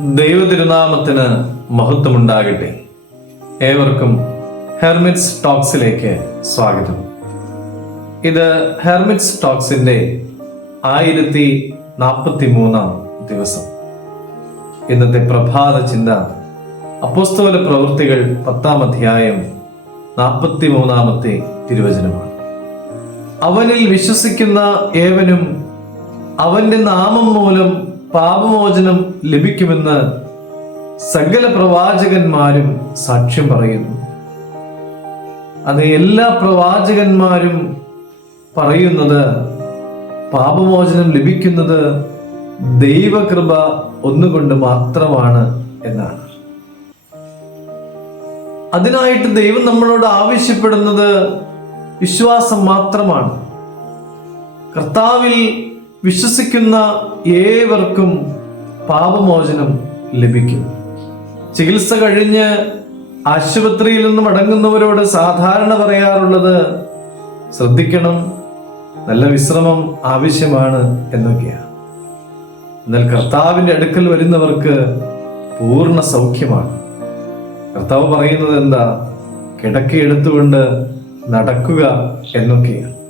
ദൈവതിരുനാമത്തിന് മഹത്വമുണ്ടാകട്ടെ. ഏവർക്കും ഹെർമിറ്റ്സ് ടോക്സിലേക്ക് സ്വാഗതം. ഇത് ഹെർമിറ്റ്സ് ടോക്സിന്റെ ആയിരത്തി നാൽപ്പത്തി മൂന്നാം ദിവസം. ഇന്നത്തെ പ്രഭാത ചിന്ത അപ്പോസ്തോല പ്രവൃത്തികൾ പത്താം അധ്യായം നാൽപ്പത്തി മൂന്നാമത്തെ തിരുവചനമാണ്. അവനിൽ വിശ്വസിക്കുന്ന ഏവനും അവന്റെ നാമം മൂലം പാപമോചനം ലഭിക്കുമെന്ന് സകല പ്രവാചകന്മാരും സാക്ഷ്യം പറയുന്നു. അത് എല്ലാ പ്രവാചകന്മാരും പറയുന്നത് പാപമോചനം ലഭിക്കുന്നത് ദൈവകൃപ ഒന്നുകൊണ്ട് മാത്രമാണ് എന്നാണ്. അതിനായിട്ട് ദൈവം നമ്മളോട് ആവശ്യപ്പെടുന്നത് വിശ്വാസം മാത്രമാണ്. കർത്താവിൽ വിശ്വസിക്കുന്ന ഏവർക്കും പാപമോചനം ലഭിക്കും. ചികിത്സ കഴിഞ്ഞ് ആശുപത്രിയിൽ നിന്ന് മടങ്ങുന്നവരോട് സാധാരണ പറയാറുള്ളത് ശ്രദ്ധിക്കണം നല്ല വിശ്രമം ആവശ്യമാണ് എന്നൊക്കെയാണ്. എന്നാൽ കർത്താവിന്റെ അടുക്കൽ വരുന്നവർക്ക് പൂർണ സൗഖ്യമാണ്. കർത്താവ് പറയുന്നത് എന്താ? കിടക്കി എടുത്തുകൊണ്ട് നടക്കുക എന്നൊക്കെയാണ്.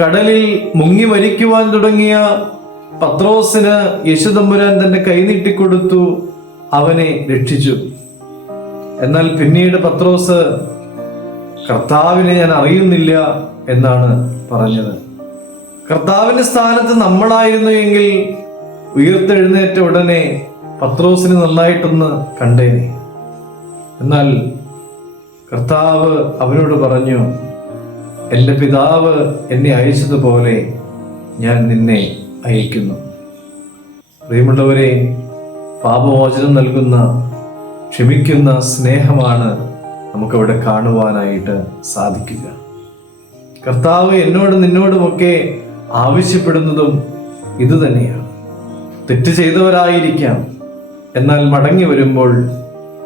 കടലിൽ മുങ്ങി മരിക്കുവാൻ തുടങ്ങിയ പത്രോസിന് യേശുദമ്പുരാൻ തന്റെ കൈനീട്ടിക്കൊടുത്തു അവനെ രക്ഷിച്ചു. എന്നാൽ പിന്നീട് പത്രോസ് കർത്താവിനെ ഞാൻ അറിയുന്നില്ല എന്നാണ് പറഞ്ഞത്. കർത്താവിന്റെ സ്ഥാനത്ത് നമ്മളായിരുന്നു എങ്കിൽ ഉയർത്തെഴുന്നേറ്റ ഉടനെ പത്രോസിന് നന്നായിട്ടൊന്ന് കണ്ടേനെ. എന്നാൽ കർത്താവ് അവനോട് പറഞ്ഞു എന്റെ പിതാവ് എന്നെ അയച്ചതുപോലെ ഞാൻ നിന്നെ അയക്കുന്നു. പ്രിയമുള്ളവരെ പാപമോചനം നൽകുന്ന ക്ഷമിക്കുന്ന സ്നേഹമാണ് നമുക്കവിടെ കാണുവാനായിട്ട് സാധിക്കുക. കർത്താവ് എന്നോടും നിന്നോടുമൊക്കെ ആവശ്യപ്പെടുന്നതും ഇത് തന്നെയാണ്. തെറ്റ് ചെയ്തവരായിരിക്കാം. എന്നാൽ മടങ്ങി വരുമ്പോൾ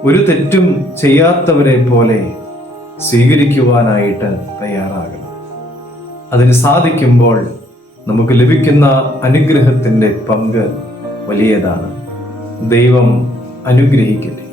ഒരു തെറ്റും ചെയ്യാത്തവരെ പോലെ സ്വീകരിക്കുവാനായിട്ട് തയ്യാറാകണം. അതിന് സാധിക്കുമ്പോൾ നമുക്ക് ലഭിക്കുന്ന അനുഗ്രഹത്തിന്റെ പങ്ക് വലിയതാണ്. ദൈവം അനുഗ്രഹിക്കട്ടെ.